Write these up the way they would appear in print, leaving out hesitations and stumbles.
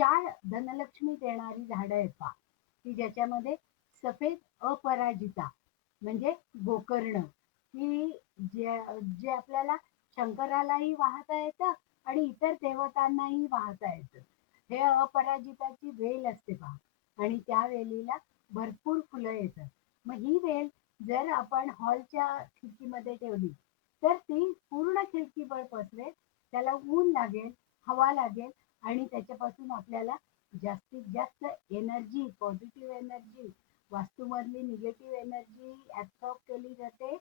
4 धनलक्ष्मी देणारी झाडं आहेत पहा, की ज्याच्यामध्ये सफेद अपराजिता म्हणजे गोकर्ण, की जे जे आपल्याला शंकरालाही वाहता येतं आणि इतर देवतांनाही वाहता येतं. हे अपराजिताची वेल असते पहा आणि त्या वेलीला भरपूर फुलं येतात. मग ही वेल जर आपण हॉलच्या खिडकीमध्ये ठेवली, तर ती पूर्ण खिडकीभर पसरेल. त्याला ऊन लागेल, हवा लागेल आणि त्याच्यापासून आपल्याला जास्तीत जास्त एनर्जी, पॉझिटिव्ह एनर्जी, वास्तूमधली निगेटिव्ह एनर्जी ॲब्सॉर्ब केली जाते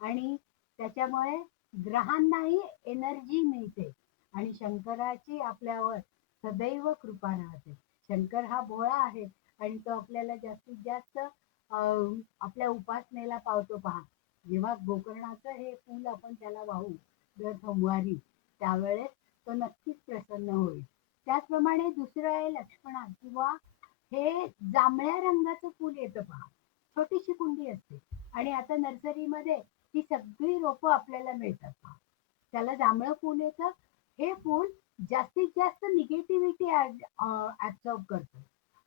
आणि त्याच्यामुळे ग्रहांनाही एनर्जी मिळते आणि शंकराची आपल्यावर सदैव कृपा राहते. शंकर हा भोळा आहे आणि तो आपल्याला जास्तीत जास्त आपल्या उपासनेला पावतो पहा. जेव्हा गोकर्णाचं हे फूल आपण त्याला वाहू दर सोमवारी, त्यावेळेस तो नक्कीच प्रसन्न होईल. त्याचप्रमाणे दुसरं आहे लक्ष्मणा किंवा हे जांभळ्या रंगाचं फूल येतं पहा. छोटीशी कुंडी असते आणि आता नर्सरीमध्ये ही सगळी रोपं आपल्याला मिळतात पहा. त्याला जांभळं फूल येतं. हे फूल जास्तीत जास्त निगेटिव्हिटी ॲब्सॉर्ब करतं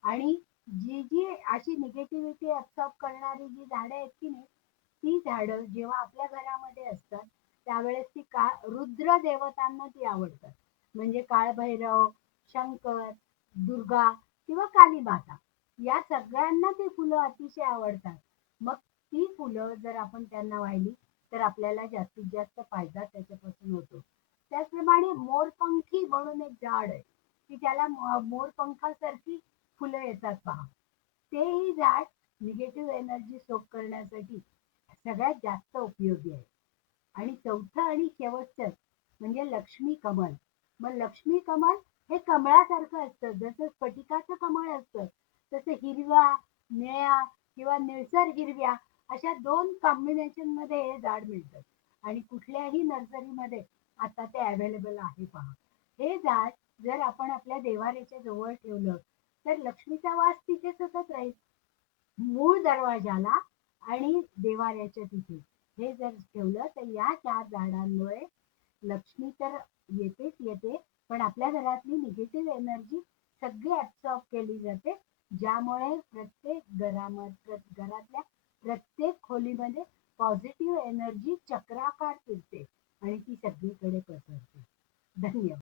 आणि जी अशी निगेटिव्हिटी ॲब्सॉर्ब करणारी जी झाडं आहेत की नाही, ती झाडं जेव्हा आपल्या घरामध्ये असतात, त्यावेळेस ती रुद्र देवतांना ती आवडतात. म्हणजे काळभैरव, शंकर, दुर्गा किंवा काली माता या सगळ्यांना ती फुलं अतिशय आवडतात. मग ती फुलं जर आपण त्यांना वाहिली, तर आपल्याला जास्तीत जास्त फायदा त्याच्यापासून होतो. त्याचप्रमाणे मोरपंखी म्हणून एक झाड आहे, की त्याला मोरपंखासारखी फुलं येतात पहा. तेही झाड निगेटिव्ह एनर्जी सोक करण्यासाठी सगळ्यात जास्त उपयोगी आहे. आणि चौथं आणि शेवटचं म्हणजे लक्ष्मी कमल. मग लक्ष्मी कमल हे कमळासारखं असतं. जसं स्फटिकाचं कमळ असतं, तसं हिरव्या, निळ्या किंवा निळसर हिरव्या अशा 2 कॉम्बिनेशनमध्ये हे झाड मिळतं आणि कुठल्याही नर्सरीमध्ये आता ते अवेलेबल आहे पहा. हे झाड जर आपण आपल्या देव्हाऱ्याच्या जवळ ठेवलं, तर लक्ष्मीचा वास तिथे सतत राहील. मूळ दरवाजाला आणि देव्हाऱ्याच्या तिथे हे जर ठेवलं, तर या 4 झाडांमुळे लक्ष्मी तर येतेच येते, पण आपल्या घरातली निगेटिव्ह एनर्जी सगळी ॲब्सॉर्ब केली जाते. ज्यामुळे प्रत्येक घरातल्या प्रत्येक खोलीमध्ये पॉझिटिव्ह एनर्जी चक्राकार फिरते आणि ती सगळीकडे पसरते. धन्यवाद.